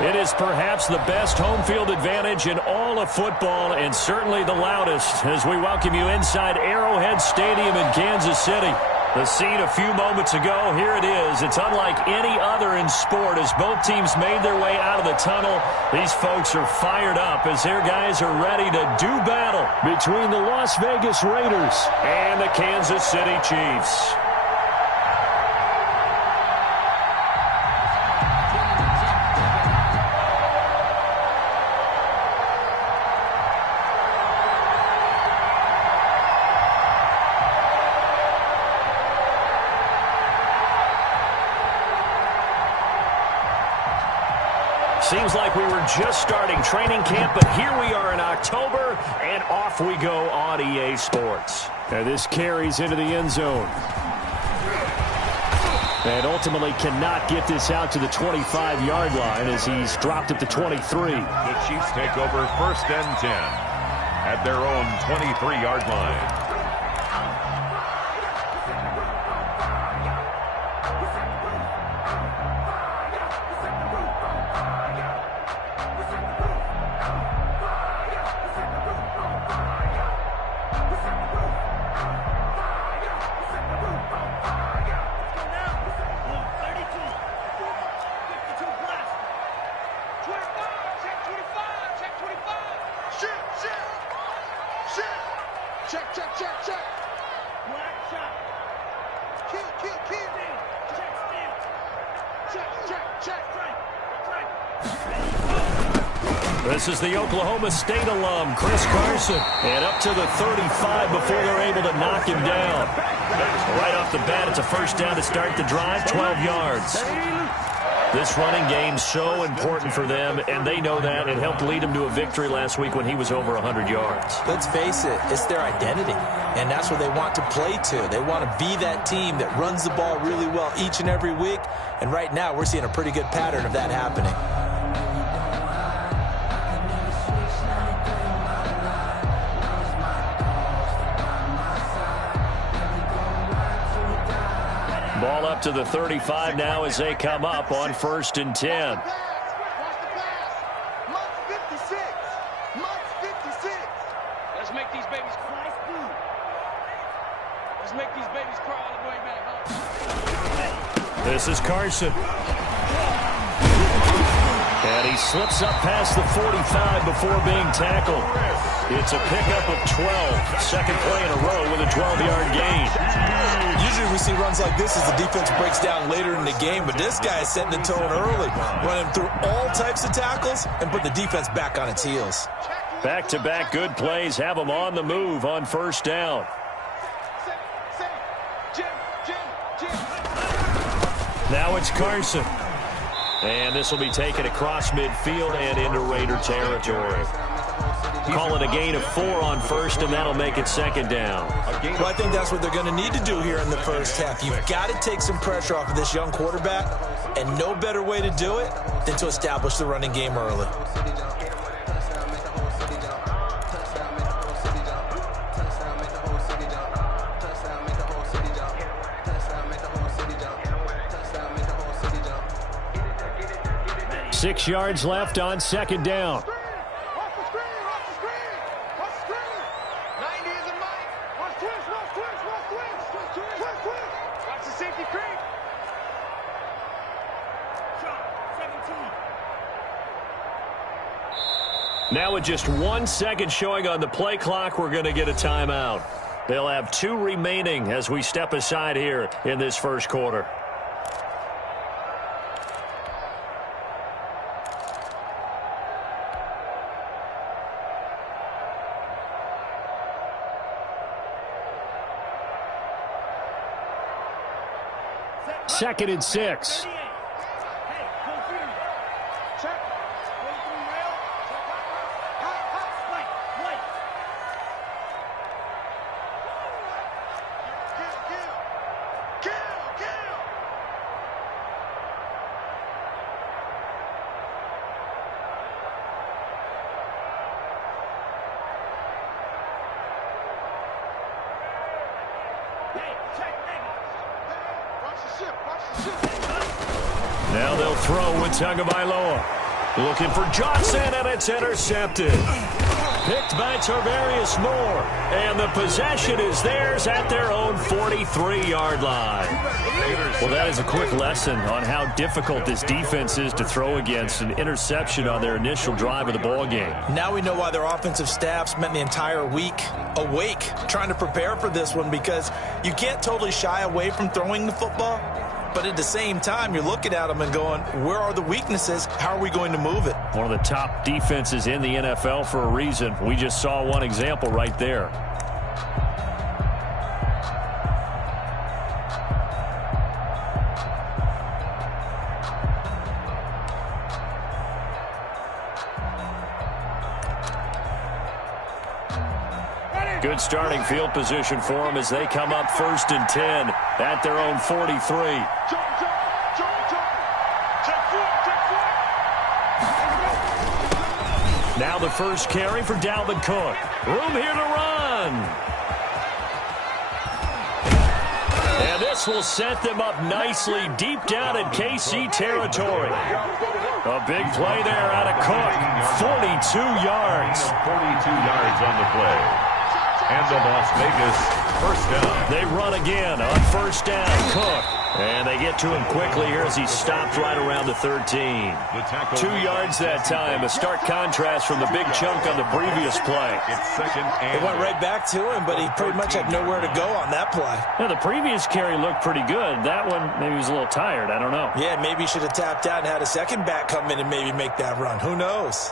It is perhaps the best home field advantage in all of football and certainly the loudest as we welcome you inside Arrowhead Stadium in Kansas City. The scene a few moments ago, here it is. It's unlike any other in sport as both teams made their way out of the tunnel. These folks are fired up as their guys are ready to do battle between the Las Vegas Raiders and the Kansas City Chiefs. Seems like we were just starting training camp, but here we are in October, and off we go on EA Sports. And this carries into the end zone. And ultimately cannot get this out to the 25-yard line as he's dropped at the 23. The Chiefs take over 1st and 10 at their own 23-yard line. This is the Oklahoma State alum, Chris Carson. And up to the 35 before they're able to knock him down. Right off the bat, it's a first down to start the drive, 12 yards. This running game's so important for them, and they know that. It helped lead them to a victory last week when he was over 100 yards. Let's face it, it's their identity, and that's what they want to play to. They want to be that team that runs the ball really well each and every week, and right now we're seeing a pretty good pattern of that happening. Ball up to the 35 now as they come up on 1st and 10. Let's make these babies cry. Let's make these babies cry all the way back home. This is Carson. And he slips up past the 45 before being tackled. It's a pickup of 12. Second play in a row with a 12-yard gain. Usually we see runs like this as the defense breaks down later in the game, but this guy is setting the tone early, running through all types of tackles and put the defense back on its heels. Back-to-back good plays have them on the move on 1st down. Now it's Carson. And this will be taken across midfield and into Raider territory. Call it a gain of 4 on 1st, and that'll make it 2nd down. Well, I think that's what they're going to need to do here in the first half. You've got to take some pressure off of this young quarterback, and no better way to do it than to establish the running game early. Six yards left on 2nd down. Now with just 1 second showing on the play clock, we're going to get a timeout. They'll have 2 remaining as we step aside here in this first quarter. Second and 6. Now they'll throw with Tagovailoa. Looking for Johnson, and it's intercepted. Picked by Tarvarius Moore. And the possession is theirs at their own 43-yard line. Well, that is a quick lesson on how difficult this defense is to throw against. An interception on their initial drive of the ball game. Now we know why their offensive staff spent the entire week awake trying to prepare for this one, because you can't totally shy away from throwing the football. But at the same time, you're looking at them and going, where are the weaknesses? How are we going to move it? One of the top defenses in the NFL for a reason. We just saw one example right there. Good starting field position for them as they come up 1st and 10 at their own 43. Now the first carry for Dalvin Cook. Room here to run. And this will set them up nicely deep down in KC territory. A big play there out of Cook. 42 yards. 42 yards on the play. And the Las Vegas first down. They run again on 1st down. Cook. And they get to him quickly here as he stopped right around the 13. 2 yards that time. A stark contrast from the big chunk on the previous play. It's 2nd and It went right back to him, but he pretty much had nowhere to go on that play. Yeah, the previous carry looked pretty good. That one, maybe he was a little tired. I don't know. Yeah, maybe he should have tapped out and had a second back come in and maybe make that run. Who knows?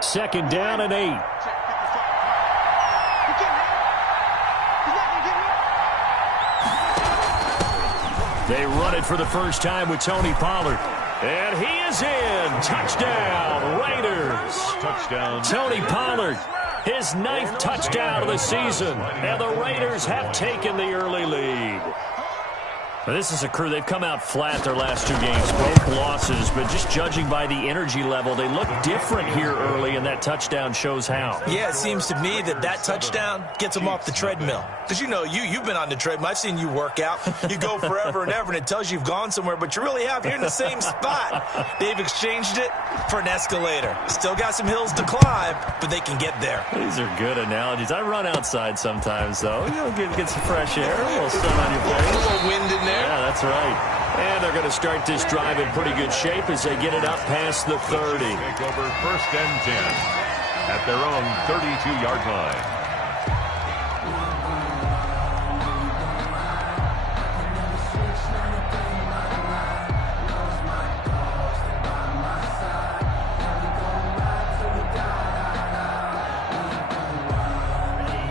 Second down and 8. They run it for the first time with Tony Pollard. And he is in. Touchdown, Raiders. touchdown. Tony Pollard, his 9th touchdown of the season. And the Raiders have taken the early lead. Now, this is a crew, they've come out flat their last 2 games, both losses, but just judging by the energy level, they look different here early, and that touchdown shows how. Yeah, it seems to me that touchdown gets them off the treadmill. Because, you know, you've been on the treadmill. I've seen you work out. You go forever and ever, and it tells you you've gone somewhere, but you really have. You're in the same spot. They've exchanged it for an escalator. Still got some hills to climb, but they can get there. These are good analogies. I run outside sometimes, though. You know, get some fresh air, a little sun on your face. A little wind in there. Yeah, that's right. And they're going to start this drive in pretty good shape as they get it up past the 30. Take over 1st and 10 at their own 32-yard line.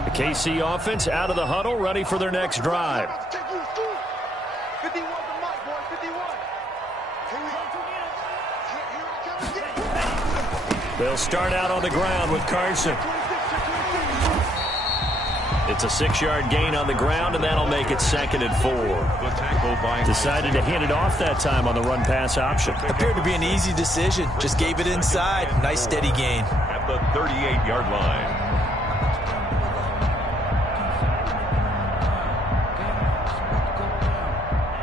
The KC offense out of the huddle, ready for their next drive. 51 to Mike, boy, 51. They'll start out on the ground with Carson. It's a 6-yard gain on the ground, and that'll make it 2nd and 4. The tackle by Decided to hand it off that time on the run-pass option. Appeared to be an easy decision. Just gave it inside. Nice steady gain. at the 38-yard line.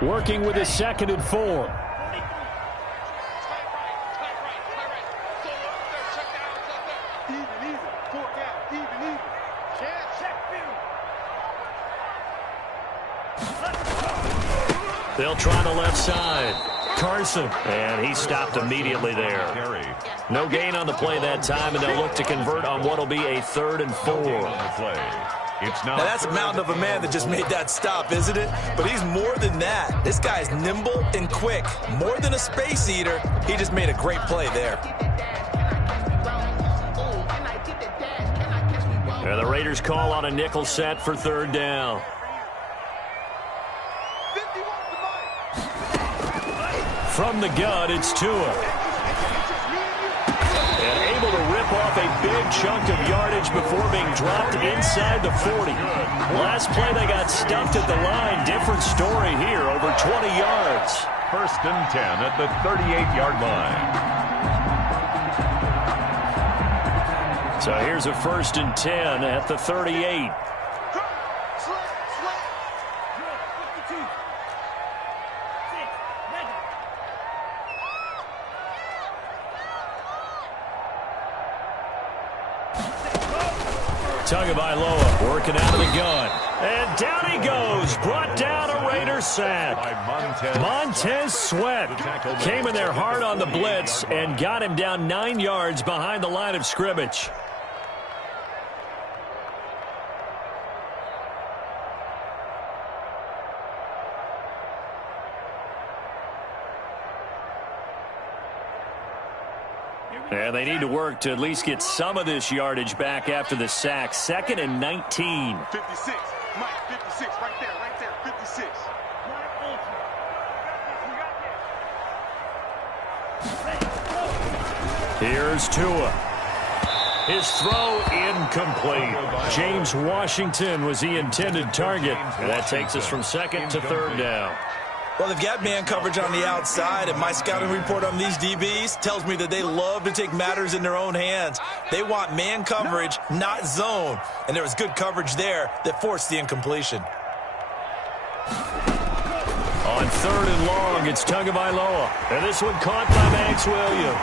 Working with his 2nd and 4. They'll try the left side. Carson, and he stopped immediately there. No gain on the play that time, and they'll look to convert on what will be a 3rd and 4. Now that's a mountain of a man that just made that stop, isn't it? But he's more than that. This guy's nimble and quick. More than a space eater, he just made a great play there. And the Raiders call on a nickel set for 3rd down. From the gun, it's Tua. And able to rip off a big chunk of yardage before being dropped inside the 40. Last play, they got stuffed at the line. Different story here, over 20 yards. 1st and 10 at the 38-yard line. So here's a 1st and 10 at the 38. Tagovailoa working out of the gun. And down he goes. Brought down a Raider sack. Montez Sweat came in there hard on the blitz and got him down 9 yards behind the line of scrimmage. And they need to work to at least get some of this yardage back after the sack. 2nd and 19. 56. Mike, 56. Right there. 56. Here's Tua. His throw incomplete. James Washington was the intended target. And that takes us from 2nd to 3rd down. Well, they've got man coverage on the outside, and my scouting report on these DBs tells me that they love to take matters in their own hands. They want man coverage, not zone. And there was good coverage there that forced the incompletion. On 3rd and long, it's Tagovailoa. And this one caught by Max Williams.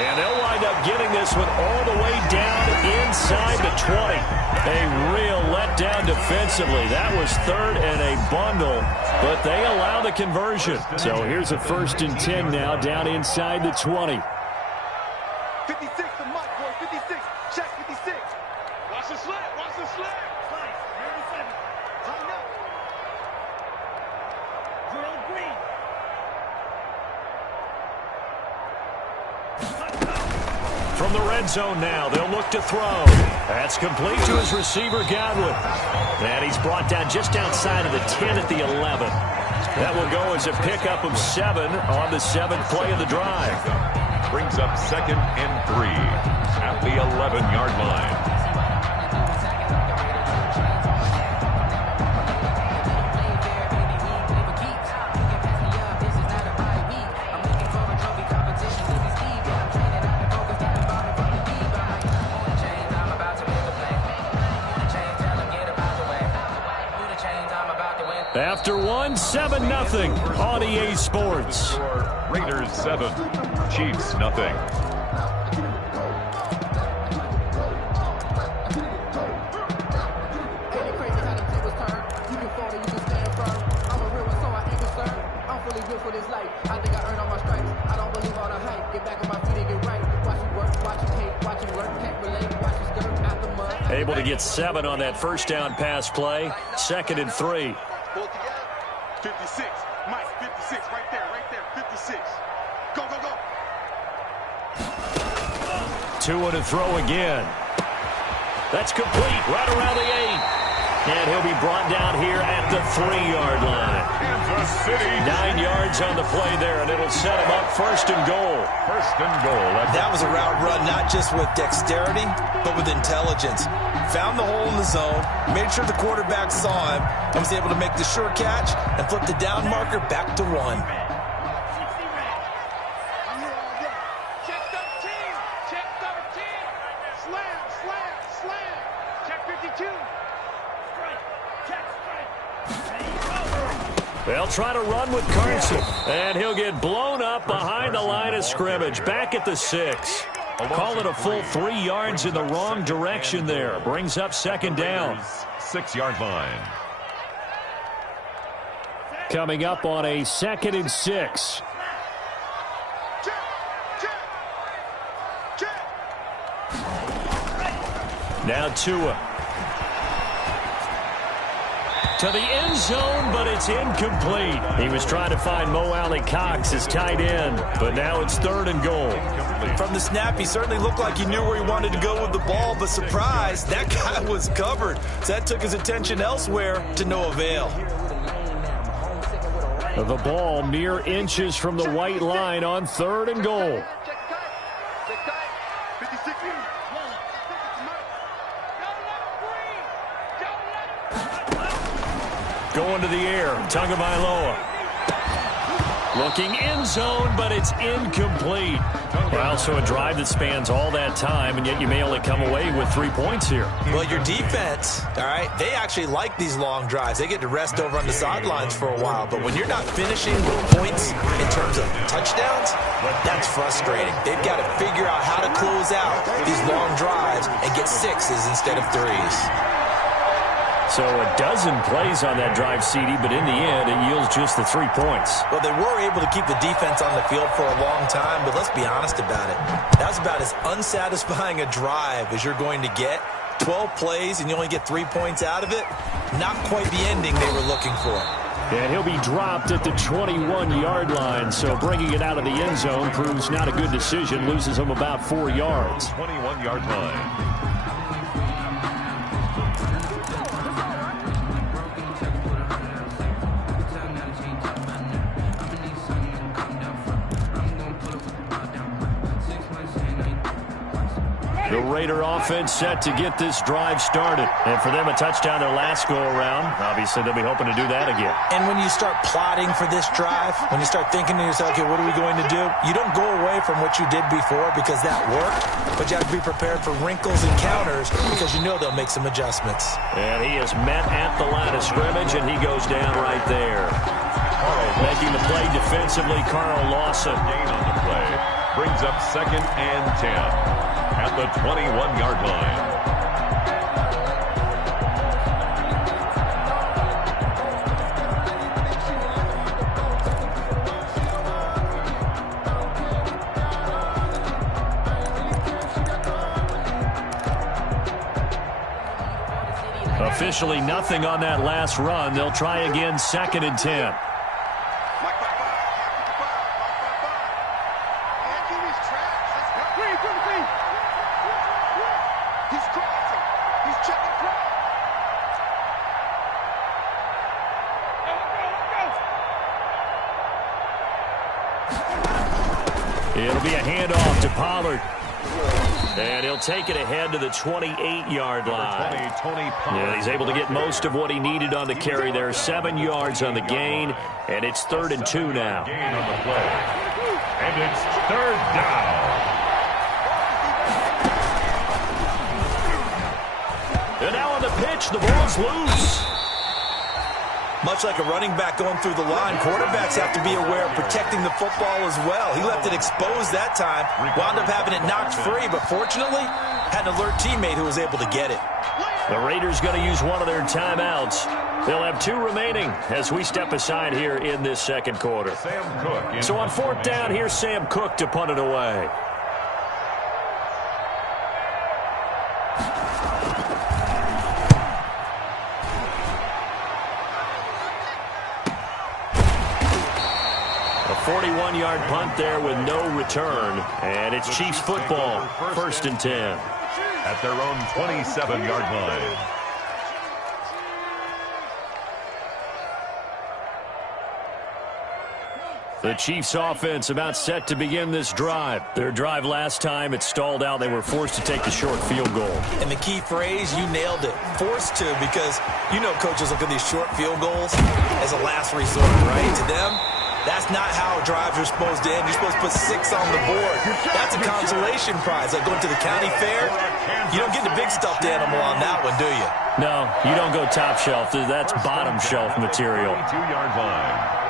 And they'll wind up getting this one all the way down inside the 20. A real letdown defensively. That was 3rd and a bundle, but they allow the conversion. So here's a 1st and 10 now down inside the 20. 56 to Mike, boy. 56. Check 56. Watch the slip. Watch the slip. Nice. 97. Tighten up. Drill green. From the red zone now, they'll look to throw. That's complete to his receiver, Godwin. And he's brought down just outside of the 10 at the 11. That will go as a pickup of 7 on the 7th play of the drive. Brings up 2nd and 3 at the 11-yard line. After 1, 7-0 on EA Sports. Raiders 7, Chiefs nothing. Able to get 7 on that 1st down pass play. 2nd and 3. 56. Mike, 56. Right there. 56. Go, go, go. Tua to throw again. That's complete right around the 8. And he'll be brought down here at the 3-yard line. Kansas City. 9 yards on the play there, and it'll set him up 1st and goal. 1st and goal. That was a route run not just with dexterity, but with intelligence. Found the hole in the zone, made sure the quarterback saw him, and was able to make the sure catch and flip the down marker back to 1. Check 13. Check 13. Slam, slam, slam. Check 52. They'll try to run with Carson, and he'll get blown up behind the line of scrimmage, back at the 6. Call it a full 3 yards in the wrong direction there. Brings up 2nd down. 6-yard line. Coming up on a 2nd and 6. Now Tua. To the end zone, but it's incomplete. He was trying to find Mo Alley-Cox as tight end, but now it's 3rd and goal. From the snap, he certainly looked like he knew where he wanted to go with the ball, but surprise, that guy was covered. So that took his attention elsewhere to no avail. The ball mere inches from the white line on 3rd and goal. Going to the air, Tagovailoa. Looking end zone, but it's incomplete. Well, so a drive that spans all that time, and yet you may only come away with 3 points here. Well, your defense, all right, they actually like these long drives. They get to rest over on the sidelines for a while. But when you're not finishing with points in terms of touchdowns, that's frustrating. They've got to figure out how to close out these long drives and get 6s instead of 3s. So a dozen plays on that drive, CD, but in the end, it yields just the 3 points. Well, they were able to keep the defense on the field for a long time, but let's be honest about it. That was about as unsatisfying a drive as you're going to get. 12 plays and you only get 3 points out of it. Not quite the ending they were looking for. And he'll be dropped at the 21-yard line, so bringing it out of the end zone proves not a good decision. Loses him about 4 yards. 21-yard line. The Raider offense set to get this drive started. And for them, a touchdown their last go-around. Obviously, they'll be hoping to do that again. And when you start plotting for this drive, when you start thinking to yourself, okay, what are we going to do? You don't go away from what you did before because that worked, but you have to be prepared for wrinkles and counters because you know they'll make some adjustments. And he is met at the line of scrimmage, and he goes down right there. Making the play defensively, Carl Lawson. Gain on the play brings up 2nd and 10. At the 21-yard line. Officially nothing on that last run. They'll try again, 2nd and 10. It'll be a handoff to Pollard. And he'll take it ahead to the 28-yard line. Yeah, he's able to get most of what he needed on the carry there. 7 yards on the gain, and it's 3rd and 2 now. Gain on the play. And it's 3rd down. And now on the pitch, the ball's loose. Much like a running back going through the line, quarterbacks have to be aware of protecting the football as well. He left it exposed that time, wound up having it knocked free, but fortunately, had an alert teammate who was able to get it. The Raiders going to use one of their timeouts. They'll have 2 remaining as we step aside here in this 2nd quarter. Sam Cook. So on 4th down, here's Sam Cook to punt it away. A 41-yard punt there with no return. And it's Chiefs football, 1st and 10. At their own 27-yard line. The Chiefs offense about set to begin this drive. Their drive last time, it stalled out. They were forced to take the short field goal. And the key phrase, you nailed it. Forced to, because you know coaches look at these short field goals as a last resort, right? To them, that's not how drives are supposed to end. You're supposed to put 6 on the board. That's a consolation prize. Like going to the county fair, you don't get the big stuffed animal on that one, do you? No, you don't go top shelf. That's bottom shelf material. 22-yard line.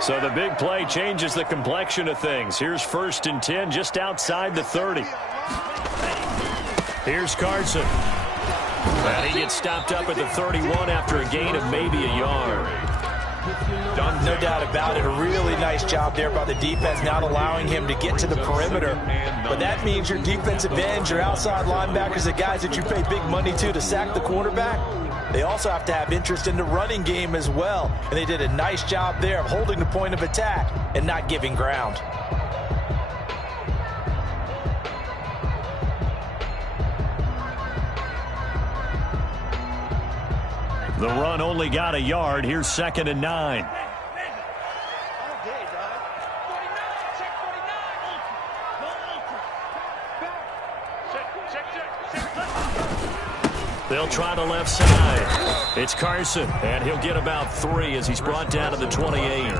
So the big play changes the complexion of things. Here's 1st and 10 just outside the 30. Here's Carson. And he gets stopped up at the 31 after a gain of maybe a yard. No doubt about it. A really nice job there by the defense, not allowing him to get to the perimeter. But that means your defensive ends, your outside linebackers, the guys that you pay big money to sack the quarterback, they also have to have interest in the running game as well. And they did a nice job there of holding the point of attack and not giving ground. The run only got a yard. Here's 2nd and 9. They'll try the left side. It's Carson, and he'll get about 3 as he's brought down to the 28.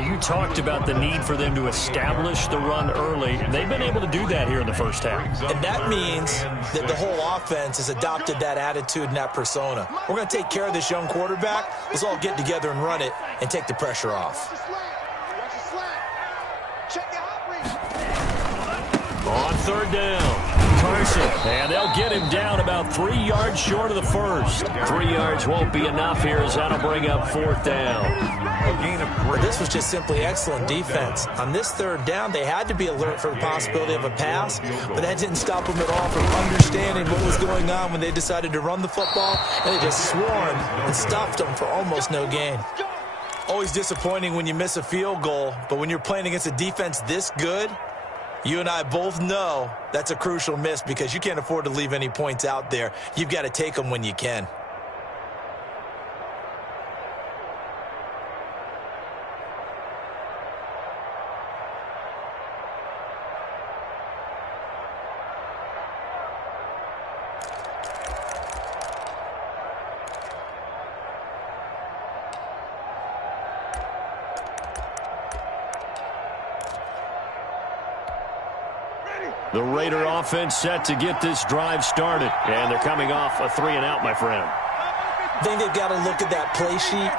You talked about the need for them to establish the run early. They've been able to do that here in the first half. And that means that the whole offense has adopted that attitude and that persona. We're going to take care of this young quarterback. Let's all get together and run it and take the pressure off. On third down, Carson, and they'll get him down about 3 yards short of the first. 3 yards won't be enough here as that'll bring up fourth down. A gain of 3. This was just simply excellent defense. On this third down, they had to be alert for the possibility of a pass, but that didn't stop them at all from understanding what was going on when they decided to run the football, and they just swarmed and stuffed them for almost no gain. Always disappointing when you miss a field goal, but when you're playing against a defense this good, you and I both know that's a crucial miss because you can't afford to leave any points out there. You've got to take them when you can. The Raider offense set to get this drive started, and they're coming off a 3-and-out, my friend. I think they've got to look at that play sheet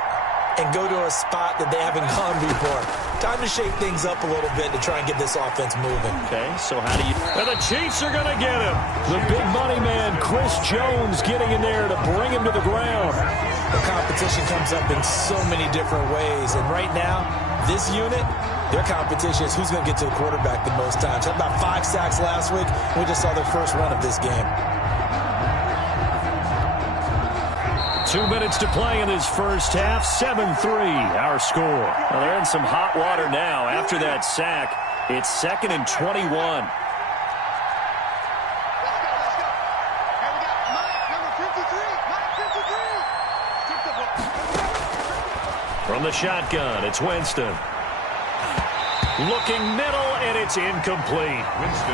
and go to a spot that they haven't gone before. Time to shake things up a little bit to try and get this offense moving. Okay, so how do you... And the Chiefs are going to get him. The big money man, Chris Jones, getting in there to bring him to the ground. The competition comes up in so many different ways, and right now, this unit, their competition is who's going to get to the quarterback the most times. Had about 5 sacks last week. We just saw their first run of this game. 2 minutes to play in this first half. 7-3, our score. Well, they're in some hot water now. After that sack, it's 2nd and 21. From the shotgun, it's Winston. Looking middle, and it's incomplete.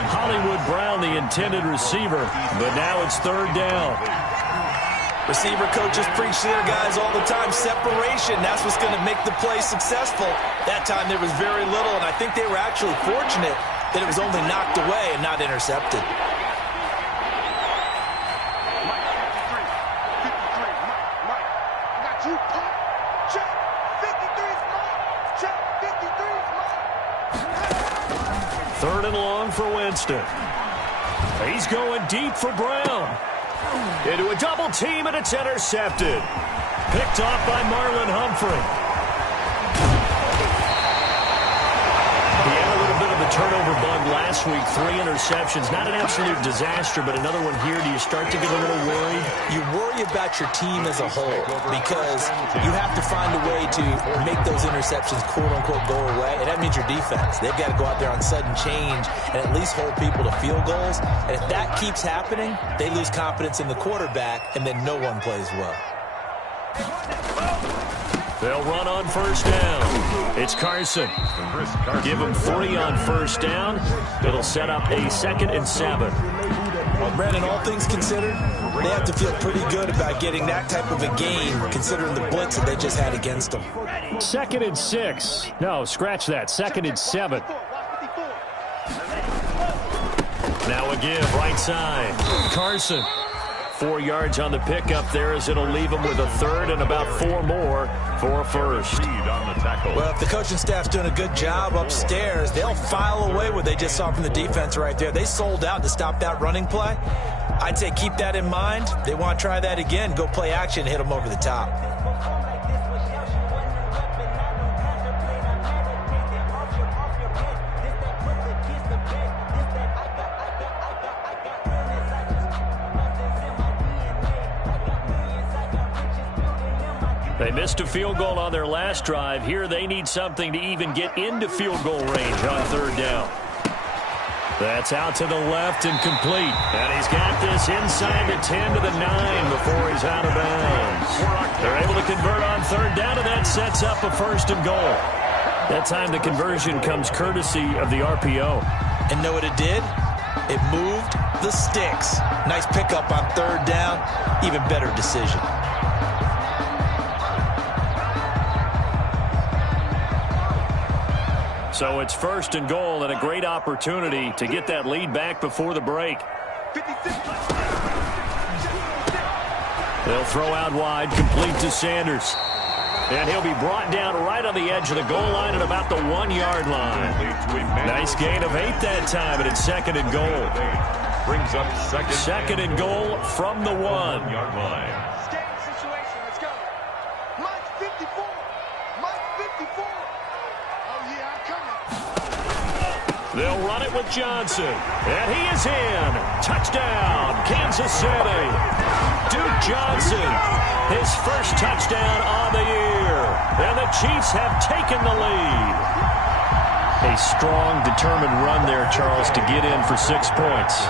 Hollywood Brown, the intended receiver, but now it's third down. Receiver coaches preach to their guys all the time. Separation, that's what's going to make the play successful. That time there was very little, and I think they were actually fortunate that it was only knocked away and not intercepted. Third and long for Winston. He's going deep for Brown. Into a double team, and it's intercepted. Picked off by Marlon Humphrey. He had a little bit of a turnover bug last week. 3 interceptions. Not an absolute disaster, but another one here. Do you start to get a little worried? You worry about your team as a whole because you have to find a way to make those interceptions, quote-unquote, go away, and that means your defense. They've got to go out there on sudden change and at least hold people to field goals, and if that keeps happening, they lose confidence in the quarterback, and then no one plays well. They'll run on first down. It's Carson. Give him 3 on first down. It'll set up a 2nd and 7. Well, Brandon, all things considered, they have to feel pretty good about getting that type of a gain, considering the blitz that they just had against them. 2nd and 6. No, scratch that. 2nd and 7. Now a give, right side. Carson. 4 yards on the pickup there as it'll leave him with a third and about 4 more for a first. Well, if the coaching staff's doing a good job upstairs, they'll file away what they just saw from the defense right there. They sold out to stop that running play. I'd say keep that in mind. They want to try that again. Go play action, hit them over the top. They missed a field goal on their last drive. Here they need something to even get into field goal range on third down. That's out to the left and complete. And he's got this inside the 10 to the 9 before he's out of bounds. They're able to convert on third down, and that sets up a 1st and goal. That time the conversion comes courtesy of the RPO. And know what it did? It moved the sticks. Nice pickup on third down. Even better decision. So it's 1st and goal and a great opportunity to get that lead back before the break. They'll throw out wide, complete to Sanders. And he'll be brought down right on the edge of the goal line at about the 1-yard line. Nice gain of 8 that time, and it's 2nd and goal. Brings up second and goal from the 1-yard line. Game situation. Let's go. Mike 54. Mike 54. Oh, yeah, I'm coming. They'll run it with Johnson. And he is in. Touchdown, Kansas City. Duke Johnson, his first touchdown on the year. And the Chiefs have taken the lead. A strong, determined run there, Charles, to get in for 6 points.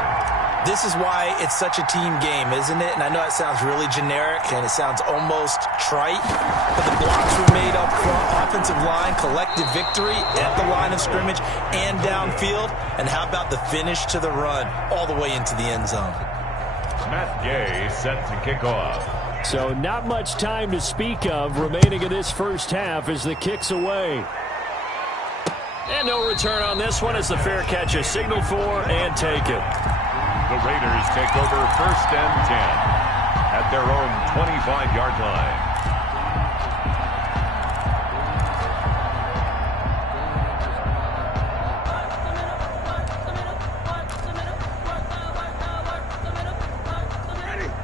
This is why it's such a team game, isn't it? And I know it sounds really generic and it sounds almost trite, but the blocks were made up front, offensive line, collective victory at the line of scrimmage and downfield. And how about the finish to the run all the way into the end zone? Matt Gay set to kick off. So not much time to speak of remaining in this first half as the kick's away. And no return on this one as the fair catch is signaled for and taken. The Raiders take over 1st and 10 at their own 25-yard line.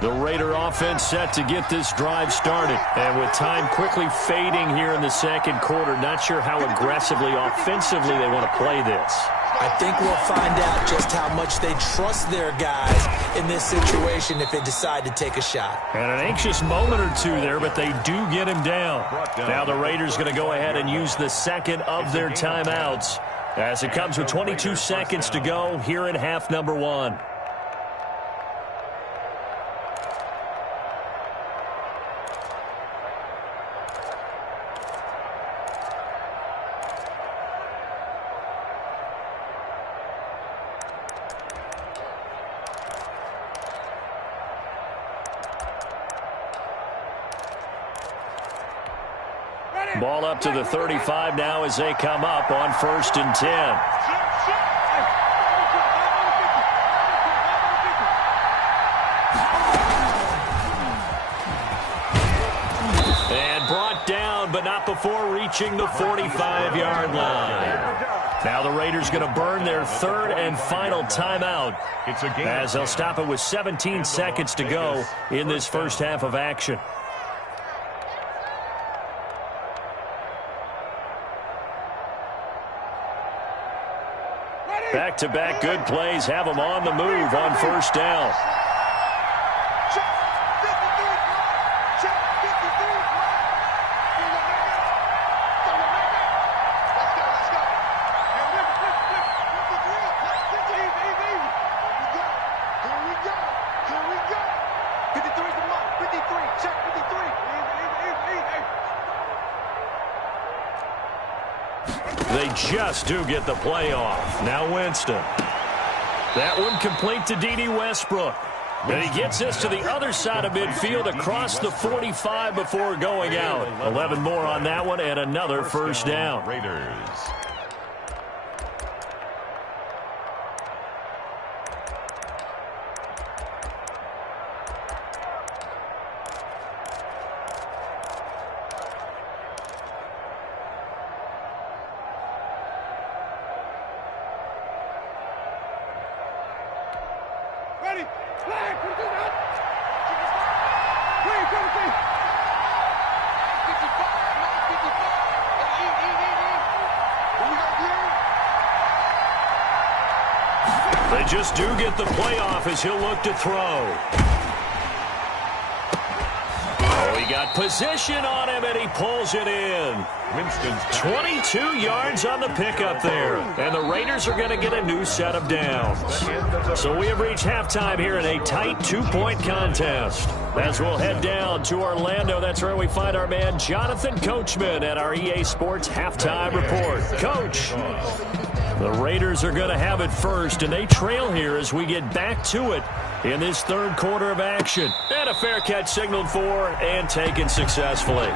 The Raider offense set to get this drive started. And with time quickly fading here in the 2nd quarter, not sure how aggressively, offensively they want to play this. I think we'll find out just how much they trust their guys in this situation if they decide to take a shot. And an anxious moment or two there, but they do get him down. Now the Raiders going to go ahead and use the 2nd of their timeouts as it comes with 22 seconds to go here in half number 1. Ball up to the 35 now as they come up on 1st and 10. And brought down, but not before reaching the 45-yard line. Now the Raiders going to burn their 3rd and final timeout as they'll stop it with 17 seconds to go in this first half of action. Back-to-back good plays have them on the move on 1st down. They just do get the play off. Now Winston. That one complete to D.D. Westbrook. And he gets this to the other side of midfield across the 45 before going out. 11 more on that one and another first down. Raiders. They just do get the playoff as he'll look to throw. Oh, he got position on him, and he pulls it in. Winston's 22 yards on the pickup there. And the Raiders are going to get a new set of downs. So we have reached halftime here in a tight 2-point contest. As we'll head down to Orlando, that's where we find our man Jonathan Coachman at our EA Sports Halftime Report. Coach. The Raiders are going to have it first, and they trail here as we get back to it in this third quarter of action. And a fair catch signaled for and taken successfully.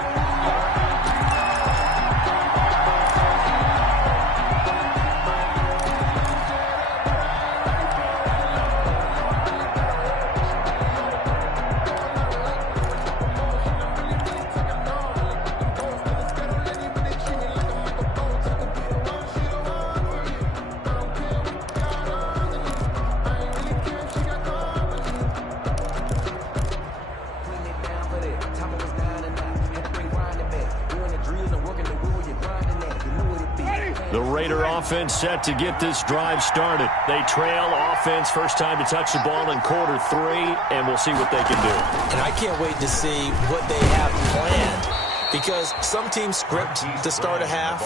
The Raider offense set to get this drive started. They trail offense, first time to touch the ball in quarter 3, and we'll see what they can do. And I can't wait to see what they have planned, because some teams script to start a half.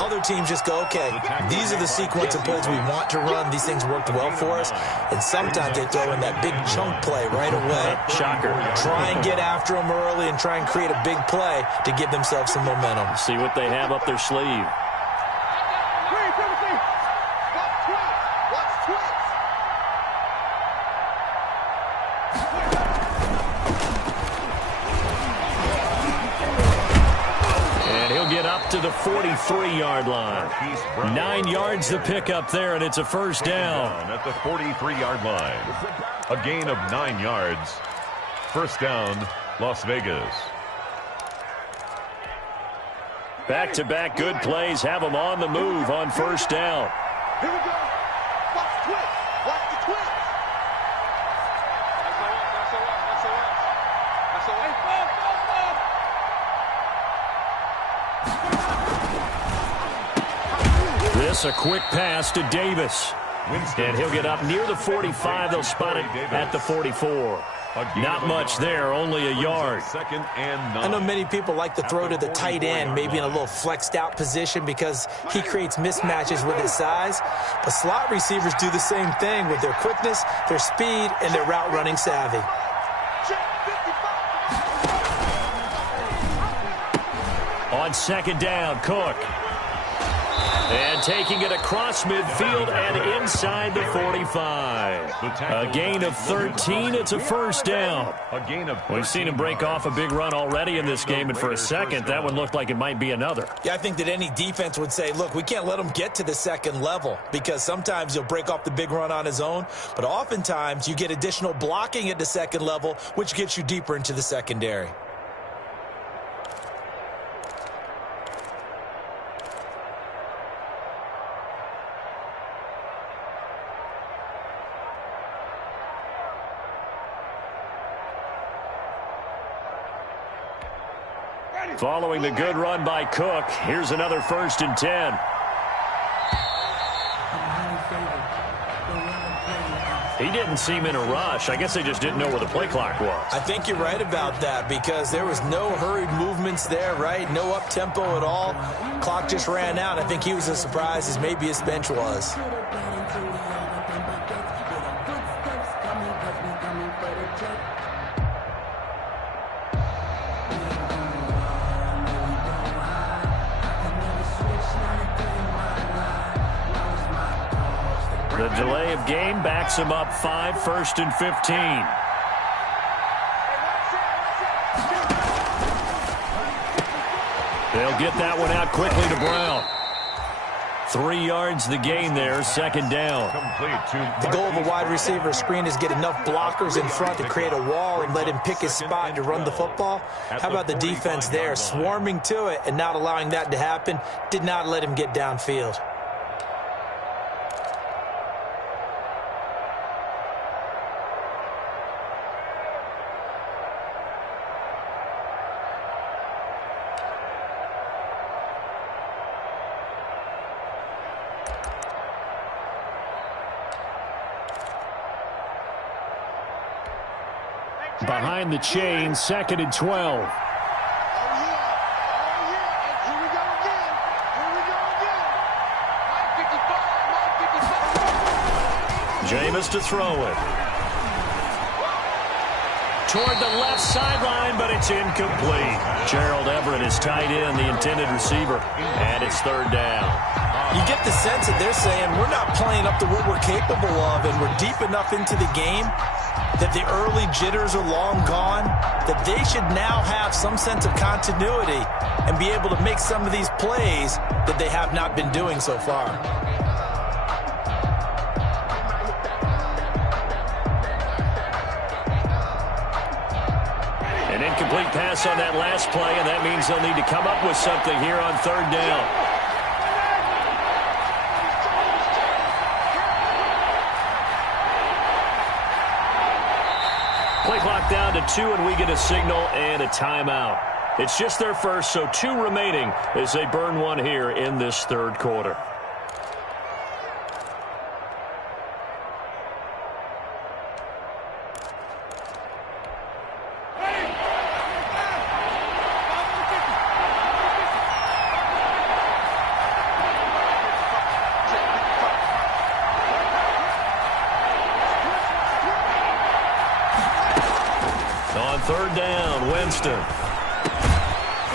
Other teams just go, okay, these are the sequence of plays we want to run. These things worked well for us. And sometimes they throw in that big chunk play right away. Shocker. Try and get after them early and try and create a big play to give themselves some momentum. See what they have up their sleeve. To the 43-yard line. 9 yards to pick up there, and it's a first down. At the 43-yard line. A gain of 9 yards. First down, Las Vegas. Back-to-back good plays have them on the move on first down. Here we go. Watch the twist. Watch the twist. This a quick pass to Davis. And he'll get up near the 45. They'll spot it at the 44. Not much there, only a yard. Second and 9. I know many people like to throw to the tight end, maybe in a little flexed out position because he creates mismatches with his size. But slot receivers do the same thing with their quickness, their speed, and their route running savvy. On second down, Cook. And taking it across midfield and inside the 45. A gain of 13. It's a first down. We've seen him break off a big run already in this game, and for a second, that one looked like it might be another. Yeah, I think that any defense would say, look, we can't let him get to the second level, because sometimes he'll break off the big run on his own, but oftentimes you get additional blocking at the second level, which gets you deeper into the secondary. Following the good run by Cook, here's another 1st and 10. He didn't seem in a rush. I guess they just didn't know where the play clock was. I think you're right about that, because there was no hurried movements there, right? No up-tempo at all. Clock just ran out. I think he was as surprised as maybe his bench was. The delay of game backs him up 5, 1st and 15. They'll get that one out quickly to Brown. 3 yards the gain there, second down. The goal of a wide receiver screen is get enough blockers in front to create a wall and let him pick his spot to run the football. How about the defense there, swarming to it and not allowing that to happen? Did not let him get downfield. Behind the chain, 2nd and 12. Jameis to throw it. toward the left sideline, but it's incomplete. Gerald Everett is tight end, the intended receiver, and it's third down. You get the sense that they're saying we're not playing up to what we're capable of, and we're deep enough into the game that the early jitters are long gone, that they should now have some sense of continuity and be able to make some of these plays that they have not been doing so far. An incomplete pass on that last play, and that means they'll need to come up with something here on third down. Play clock down to 2, and we get a signal and a timeout. It's just their first, so 2 remaining as they burn one here in this third quarter. Third down, Winston.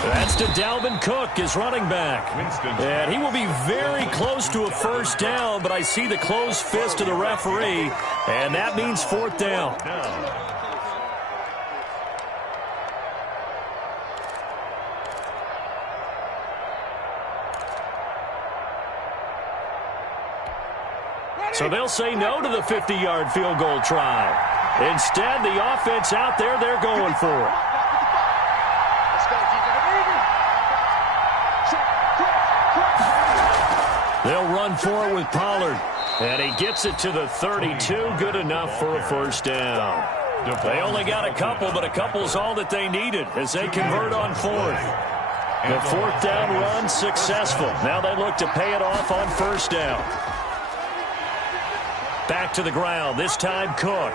That's to Dalvin Cook, his running back. And he will be very close to a first down, but I see the closed fist of the referee, and that means fourth down. So they'll say no to the 50-yard field goal try. Instead, the offense out there, they're going for it. They'll run for it with Pollard. And he gets it to the 32. Good enough for a first down. They only got a couple, but a couple's all that they needed as they convert on fourth. The fourth down run successful. Now they look to pay it off on first down. Back to the ground, this time Cook.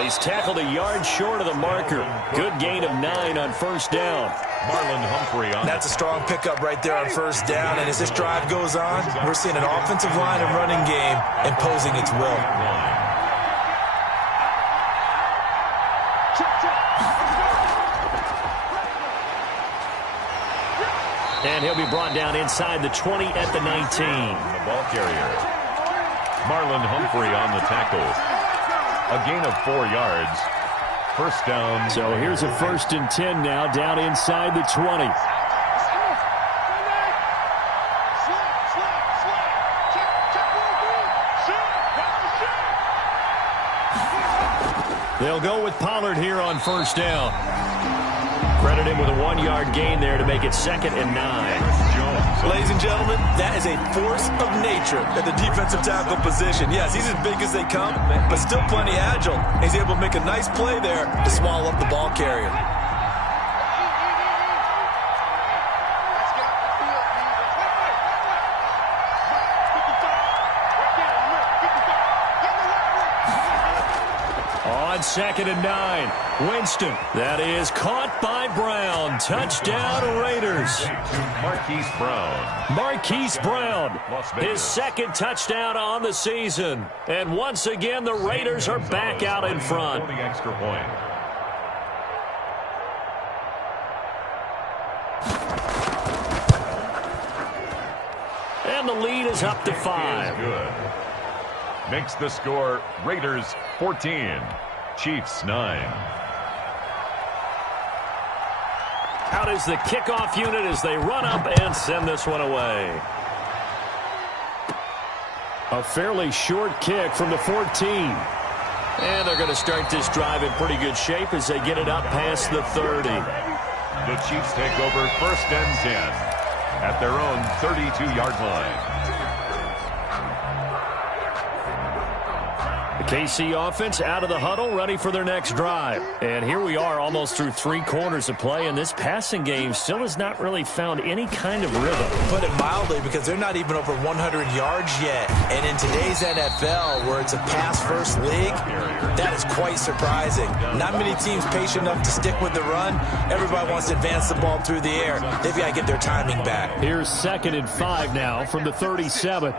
He's tackled a yard short of the marker. Good gain of 9 on first down. Marlon Humphrey on. That's a strong pickup right there on first down. And as this drive goes on, we're seeing an offensive line and running game imposing its will. And he'll be brought down inside the 20 at the 19. The ball carrier. Marlon Humphrey on the tackle. A gain of 4 yards. First down. So here's a 1st and 10 now, down inside the 20. They'll go with Pollard here on first down. Credit him with a 1-yard gain there to make it 2nd and 9. Ladies and gentlemen, that is a force of nature at the defensive tackle position. Yes, he's as big as they come, but still plenty agile. He's able to make a nice play there to swallow up the ball carrier. On 2nd and 9, Winston. That is caught by Brown. Touchdown, Raiders. Marquise Brown. Marquise Brown, his 2nd touchdown on the season. And once again, the Raiders are back out in front. Extra point. And the lead is up to 5. Good. Makes the score Raiders 14, Chiefs 9. Out is the kickoff unit as they run up and send this one away. A fairly short kick from the 14. And they're going to start this drive in pretty good shape as they get it up past the 30. The Chiefs take over 1st and 10 at their own 32-yard line. The KC offense out of the huddle, ready for their next drive. And here we are almost through 3 quarters of play, and this passing game still has not really found any kind of rhythm. Put it mildly, because they're not even over 100 yards yet. And in today's NFL, where it's a pass-first league, that is quite surprising. Not many teams patient enough to stick with the run. Everybody wants to advance the ball through the air. They've got to get their timing back. Here's 2nd and 5 now from the 37.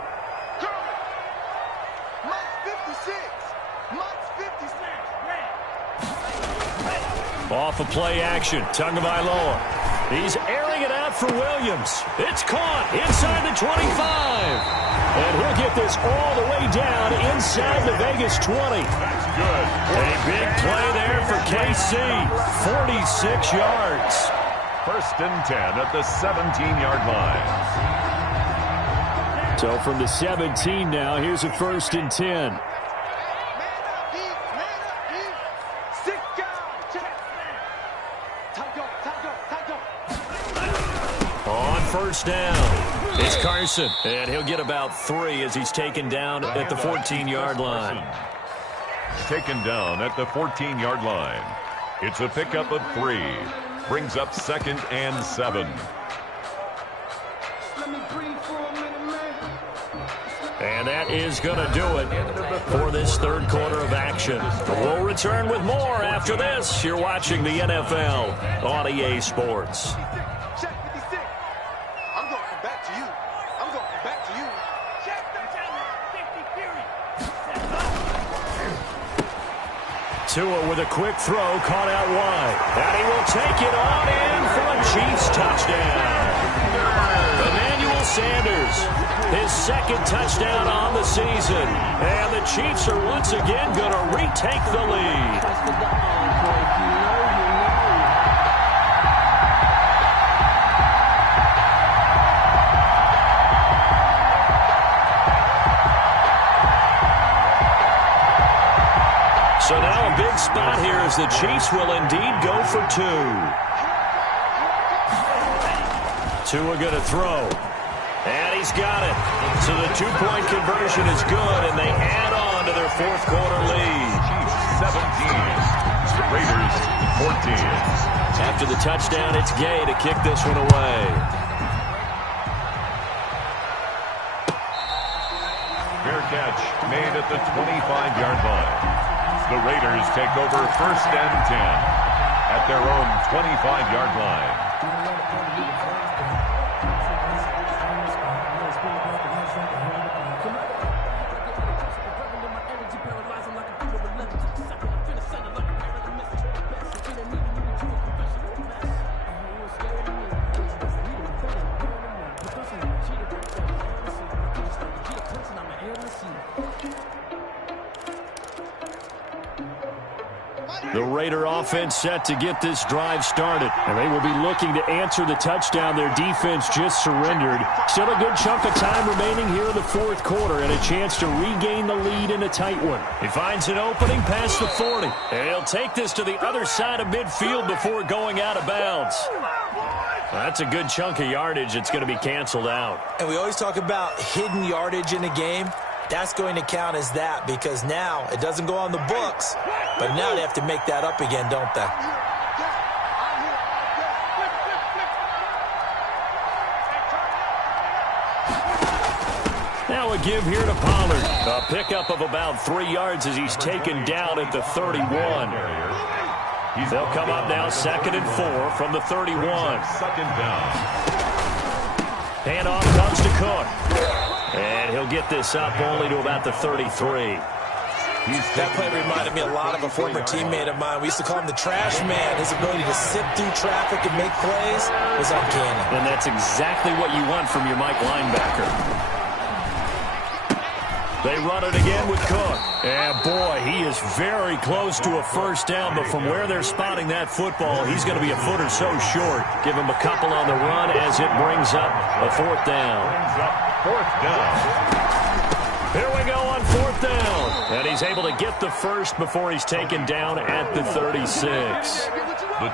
Off of play action. Tagovailoa. He's airing it out for Williams. It's caught inside the 25. And he'll get this all the way down inside the Vegas 20. That's good. A big play there for KC. 46 yards. 1st and 10 at the 17-yard line. So from the 17 now, here's a 1st and 10. On 1st down, it's Carson. And he'll get about 3 as he's taken down at the 14-yard line. Taken down at the 14-yard line. It's a pickup of 3. Brings up 2nd and 7. And that is going to do it for this 3rd quarter of action. We'll return with more after this. You're watching the NFL on EA Sports. Check 56. I'm going back to you. I'm going back to you. Check 50 period. Tua with a quick throw, caught out wide. And he will take it on in for a Chiefs touchdown. Emmanuel Sanders, his 2nd touchdown on the season. And the Chiefs are once again going to retake the lead. So now a big spot here as the Chiefs will indeed go for 2. Tua going to throw. And he's got it. So the 2-point conversion is good, and they add on to their 4th quarter lead. Chiefs 17. Raiders 14. After the touchdown, it's Gay to kick this one away. Fair catch made at the 25-yard line. The Raiders take over 1st and 10 at their own 25-yard line. The Raider offense set to get this drive started. And they will be looking to answer the touchdown their defense just surrendered. Still a good chunk of time remaining here in the 4th quarter and a chance to regain the lead in a tight one. He finds an opening past the 40. And he'll take this to the other side of midfield before going out of bounds. That's a good chunk of yardage. It's going to be canceled out. And we always talk about hidden yardage in a game. That's going to count as that because now it doesn't go on the books, but now they have to make that up again, don't they? Now a give here to Pollard. A pickup of about 3 yards as he's taken down at the 31. They'll come up now 2nd and 4 from the 31. 2nd down. Handoff comes to Cook. And he'll get this up only to about the 33. That play reminded me a lot of a former teammate of mine. We used to call him the trash man. His ability to sift through traffic and make plays was uncanny. And that's exactly what you want from your Mike linebacker. They run it again with Cook. And boy, he is very close to a 1st down, but from where they're spotting that football, he's going to be a foot or so short. Give him a couple on the run as it brings up a 4th down. 4th down. Here we go on 4th down. And he's able to get the 1st before he's taken down at the 36.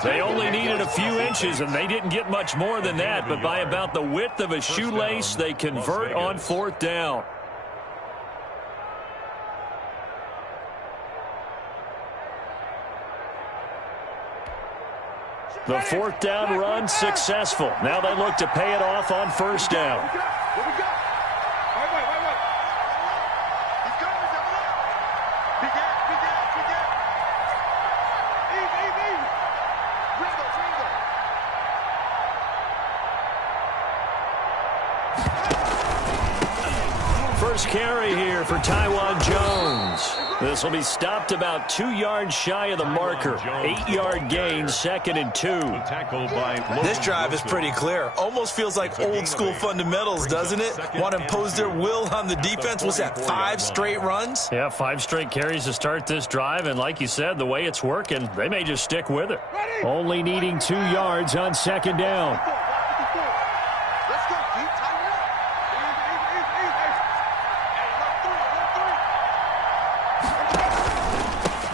They only needed a few inches, and they didn't get much more than that. But by about the width of a shoelace, they convert on 4th down. The 4th down run successful. Now they look to pay it off on 1st down. What we got? Wait. He's coming, double up. Big gap. Easy. Ringo. 1st first carry here for Taiwan Jones. This will be stopped about 2 yards shy of the marker. 8-yard gain, 2nd and 2. This drive is pretty clear. Almost feels like old school fundamentals, doesn't it? Want to impose their will on the defense. Was that 5 straight runs? Yeah, 5 straight carries to start this drive. And like you said, the way it's working, they may just stick with it. Only needing 2 yards on 2nd down.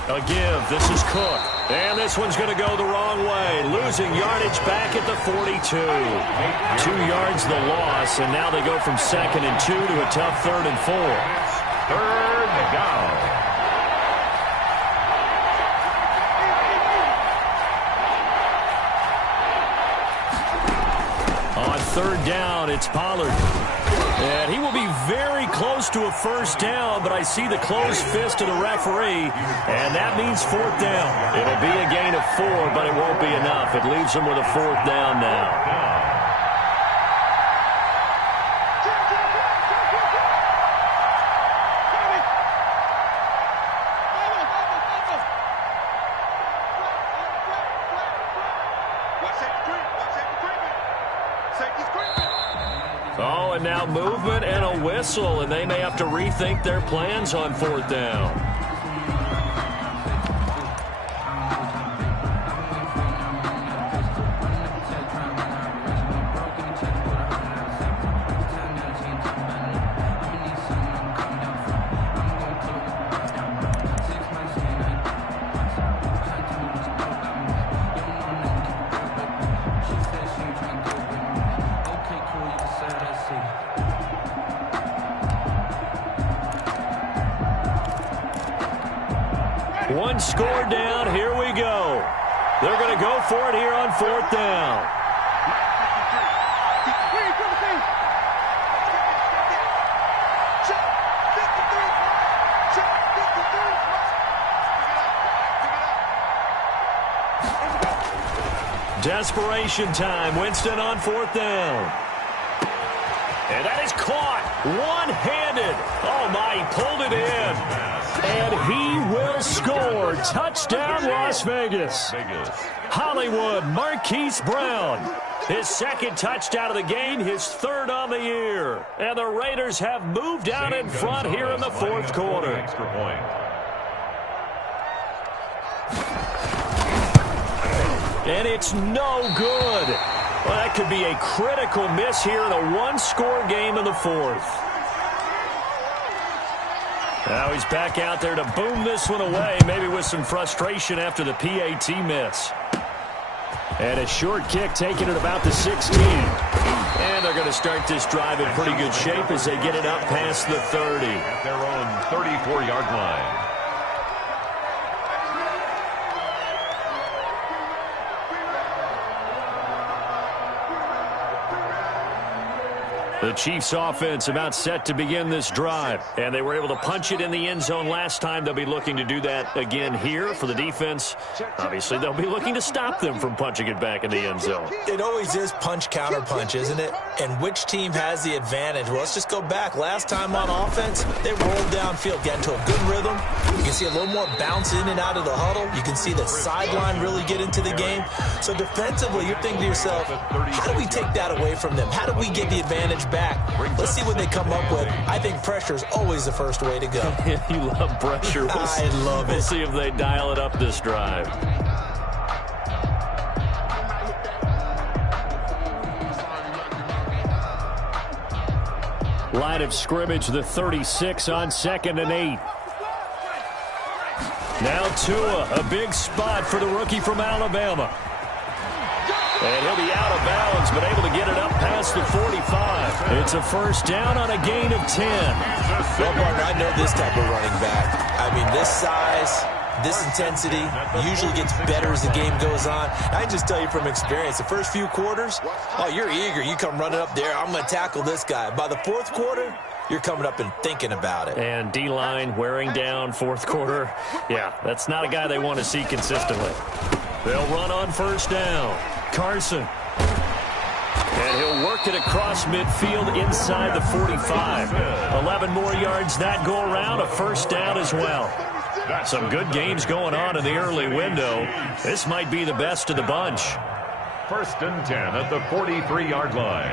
A give. This is Cook. And this one's going to go the wrong way. Losing yardage back at the 42. 2 yards the loss, and now they go from 2nd and 2 to a tough 3rd and 4. 3rd down. On 3rd down, it's Pollard. And he will be very close to a first down, but I see the closed fist of the referee, and that means 4th down. It'll be a gain of 4, but it won't be enough. It leaves him with a 4th down now. Oh, and now movement and a whistle, and they may have to rethink their plans on 4th down. One score down. Here we go. They're going to go for it here on 4th down. Desperation time. Winston on 4th down. And that is caught. One-handed. Oh, my, he pulled it in. And he will score. Touchdown, Las Vegas. Hollywood, Marquise Brown. His 2nd touchdown of the game, his 3rd on the year. And the Raiders have moved out in front here in the 4th quarter. And it's no good. Well, that could be a critical miss here in a one-score game in the 4th. Now he's back out there to boom this one away, maybe with some frustration after the PAT miss. And a short kick taken at about the 16. And they're going to start this drive in pretty good shape as they get it up past the 30. At their own 34-yard line. The Chiefs offense about set to begin this drive, and they were able to punch it in the end zone last time. They'll be looking to do that again here for the defense. Obviously, they'll be looking to stop them from punching it back in the end zone. It always is punch, counter punch, isn't it? And which team has the advantage? Well, let's just go back. Last time on offense, they rolled downfield, get into a good rhythm. You can see a little more bounce in and out of the huddle. You can see the sideline really get into the game. So defensively, you're thinking to yourself, how do we take that away from them? How do we get the advantage back? Let's see what they come up with. I think pressure is always the first way to go. You love pressure. I love it. We'll see if they dial it up this drive. Line of scrimmage, the 36 on 2nd and 8. Now Tua, a big spot for the rookie from Alabama. And he'll be out of bounds, but able to get it up past the 45. It's a first down on a gain of 10. Well, partner, I know this type of running back. I mean, this size, this intensity usually gets better as the game goes on. I can just tell you from experience, the first few quarters, oh, you're eager. You come running up there, I'm going to tackle this guy. By the 4th quarter, you're coming up and thinking about it. And D-line wearing down 4th quarter. Yeah, that's not a guy they want to see consistently. They'll run on first down. Carson. And he'll work it across midfield inside the 45. 11 more yards that go around, a first down as well. Some good games going on in the early window. This might be the best of the bunch. 1st and 10 at the 43-yard line.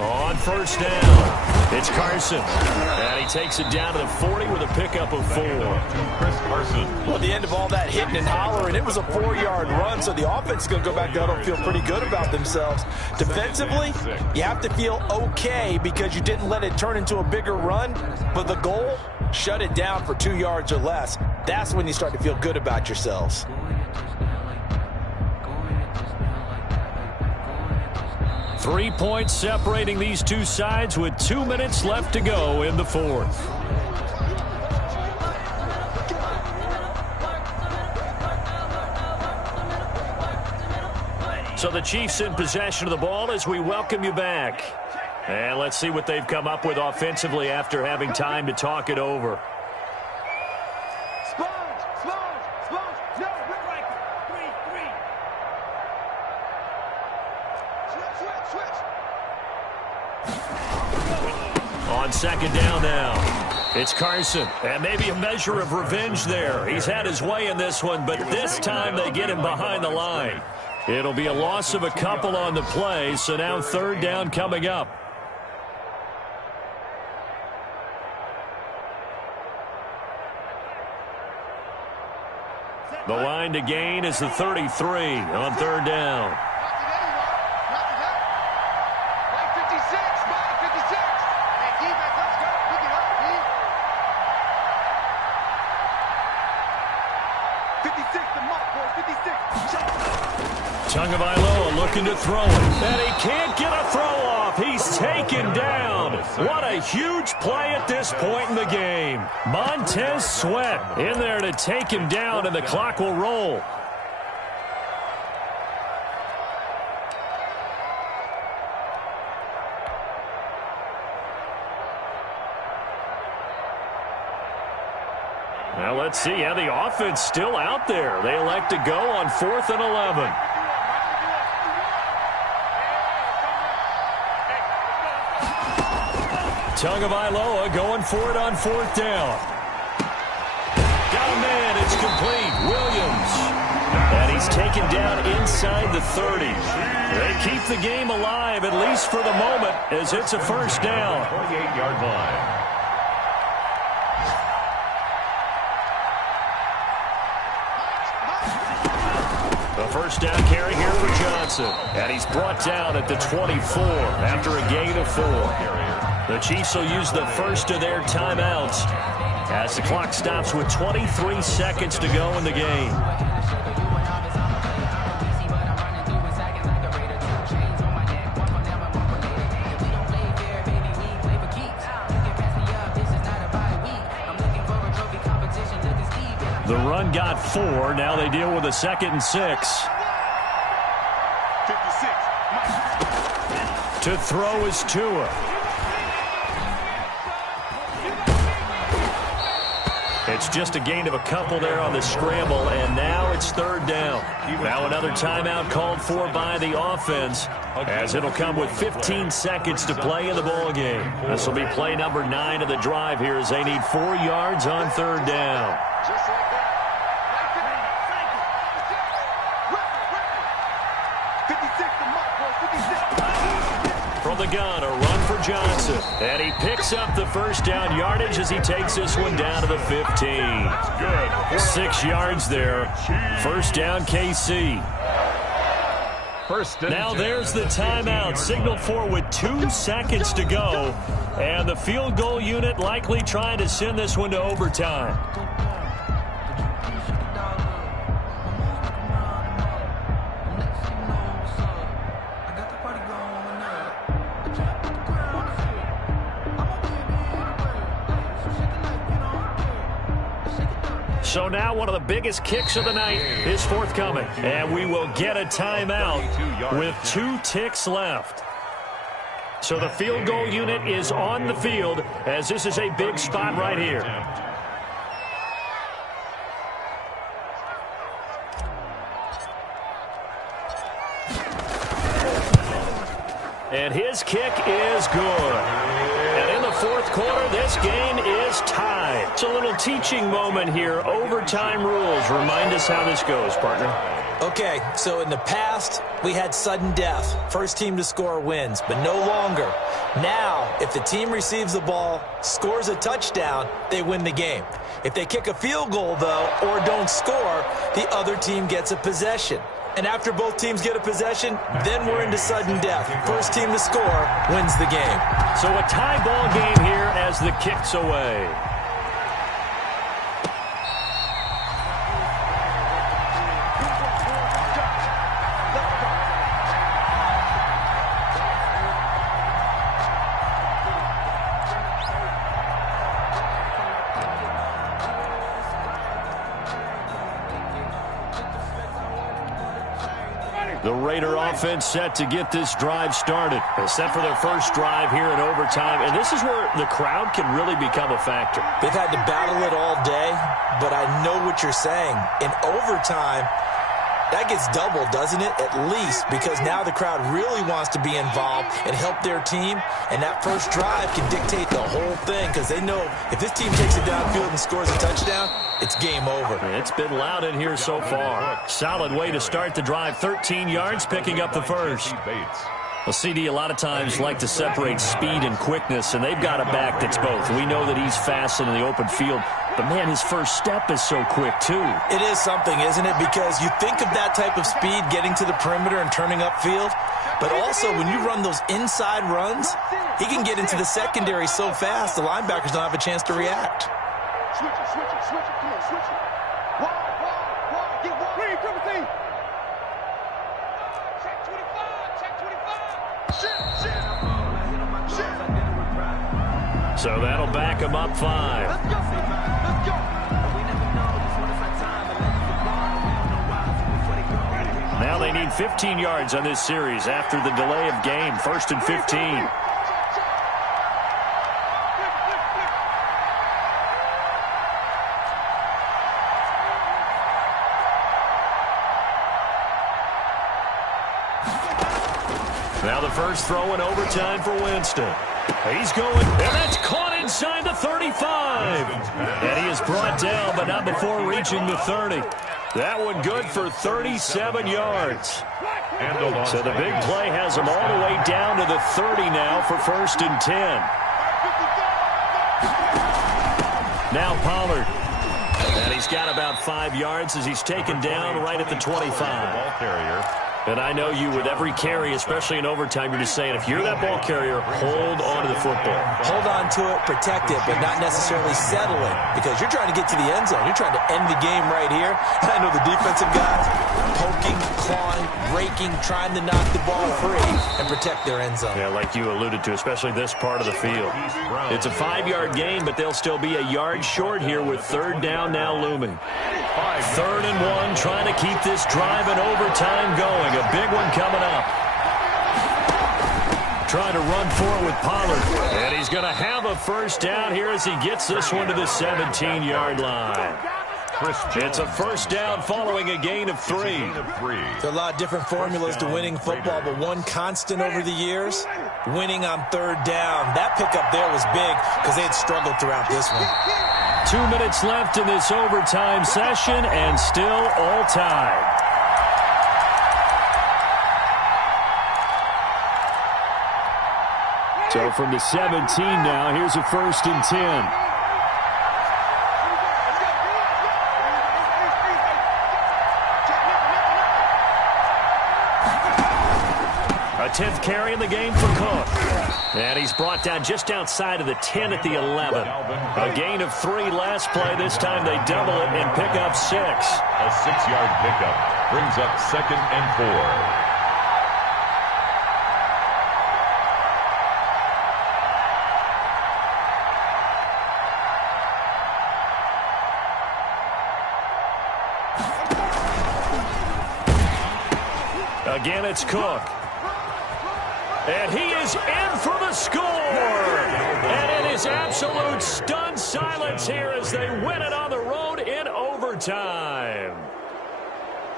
On first down, it's Carson. And he takes it down to the 40 with a pickup of 4. Chris Carson. Well, at the end of all that hitting and hollering, it was a 4-yard run, so the offense is going to go back down and feel pretty good about themselves. Defensively, you have to feel okay because you didn't let it turn into a bigger run, but the goal, shut it down for 2 yards or less. That's when you start to feel good about yourselves. 3 points separating these two sides with 2 minutes left to go in the fourth. So the Chiefs in possession of the ball as we welcome you back. And let's see what they've come up with offensively after having time to talk it over. On second down now, it's Carson. And maybe a measure of revenge there. He's had his way in this one, but this time they get him behind the line. It'll be a loss of a couple on the play, so now 3rd down coming up. The line to gain is the 33 on 3rd down. Tagovailoa looking to throw it, and he can't get a throw off. He's taken down. What a huge play at this point in the game. Montez Sweat in there to take him down, and the clock will roll. Now let's see. Yeah, the offense still out there. They elect to go on 4th and 11. Tagovailoa going for it on 4th down. Got a man. It's complete. Williams. And he's taken down inside the 30. They keep the game alive, at least for the moment, as it's a first down. 28-yard line. A first down carry here for Johnson. And he's brought down at the 24 after a gain of 4. The Chiefs will use the first of their timeouts as the clock stops with 23 seconds to go in the game. The run got 4. Now they deal with a 2nd and 6. 56. To throw is Tua. It's just a gain of a couple there on the scramble, and now it's 3rd down. Now another timeout called for by the offense, as it'll come with 15 seconds to play in the ball game. This will be play number 9 of the drive here as they need 4 yards on 3rd down. From the gun, a run for Johnson. And he picks up the first down yardage as he takes this one down to the 15. Good. 6 yards there. First down, KC. Now there's the timeout. Signal for with 2 seconds to go. And the field goal unit likely trying to send this one to overtime. So now one of the biggest kicks of the night is forthcoming. And we will get a timeout with 2 ticks left. So the field goal unit is on the field as this is a big spot right here. And his kick is good. And in the fourth quarter, this game is tied. It's a little teaching moment here. Overtime rules. Remind us how this goes, partner. Okay, so in the past, we had sudden death. First team to score wins, but no longer. Now, if the team receives the ball, scores a touchdown, they win the game. If they kick a field goal, though, or don't score, the other team gets a possession. And after both teams get a possession, then we're into sudden death. First team to score wins the game. So a tie ball game here as the kick's away. The Raider offense set to get this drive started. They're set for their first drive here in overtime, and this is where the crowd can really become a factor. They've had to battle it all day, but I know what you're saying. In overtime, that gets doubled, doesn't it? At least, because now the crowd really wants to be involved and help their team, and that first drive can dictate the whole thing because they know if this team takes it downfield and scores a touchdown, it's game over. It's been loud in here so far. Solid way to start the drive. 13 yards, picking up the first. Well, CD, a lot of times like to separate speed and quickness, and they've got a back that's both. We know that he's fast in the open field, but, man, his first step is so quick, too. It is something, isn't it? Because you think of that type of speed getting to the perimeter and turning upfield, but also when you run those inside runs, he can get into the secondary so fast the linebackers don't have a chance to react. Switch it, switch it, switch it. Come on, switch it. Wide, get wide. Read, triple T. Check 25, check 25. Shit. So that'll back him up 5. Let's go. Now they need 15 yards on this series after the delay of game. 1st and 15. Now the first throw in overtime for Winston. He's going, and that's caught inside the 35. And he is brought down, but not before reaching the 30. That one good for 37 yards. So the big play has him all the way down to the 30 now for 1st and 10. Now Pollard. And he's got about 5 yards as he's taken down right at the 25. Ball carrier. And I know you, with every carry, especially in overtime, you're just saying, if you're that ball carrier, hold on to the football. Hold on to it, protect it, but not necessarily settle it because you're trying to get to the end zone. You're trying to end the game right here. And I know the defensive guys poking, clawing, raking, trying to knock the ball free and protect their end zone. Yeah, like you alluded to, especially this part of the field. It's a 5-yard gain, but they'll still be a yard short here with 3rd down now looming. 3rd and 1, trying to keep this drive in overtime going. A big one coming up. Trying to run forward with Pollard. And he's going to have a first down here as he gets this one to the 17-yard line. It's a first down following a gain of 3. There are a lot of different formulas to winning football, but one constant over the years, winning on 3rd down. That pickup there was big because they had struggled throughout this one. 2 minutes left in this overtime session and still all tied. So from the 17 now, here's a 1st and 10. A 10th carry in the game for Cook. And he's brought down just outside of the 10 at the 11. A gain of 3 last play. This time they double it and pick up 6. A 6-yard pickup brings up 2nd and 4. Again, it's Cook. And he is in for the score. And it is absolute stunned silence here as they win it on the road in overtime.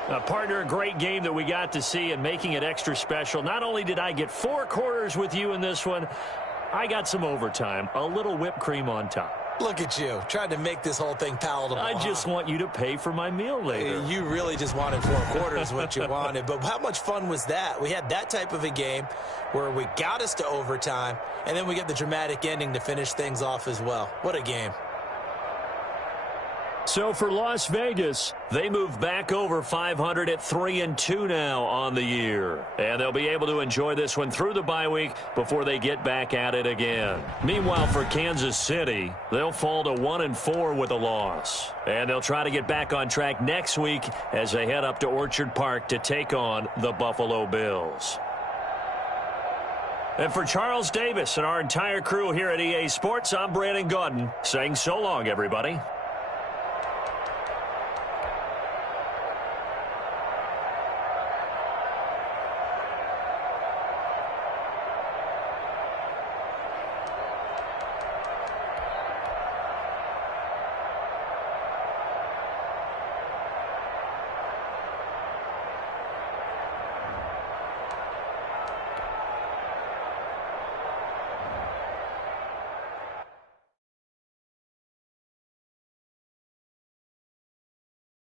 Partner, a great game that we got to see and making it extra special. Not only did I get 4 quarters with you in this one, I got some overtime, a little whipped cream on top. Look at you, trying to make this whole thing palatable. I just want you to pay for my meal later. You really just wanted 4 quarters what you wanted. But how much fun was that? We had that type of a game where we got us to overtime, and then we get the dramatic ending to finish things off as well. What a game. So for Las Vegas, they move back over 500 at 3-2 now on the year. And they'll be able to enjoy this one through the bye week before they get back at it again. Meanwhile, for Kansas City, they'll fall to 1-4 with a loss. And they'll try to get back on track next week as they head up to Orchard Park to take on the Buffalo Bills. And for Charles Davis and our entire crew here at EA Sports, I'm Brandon Gaudin saying so long, everybody.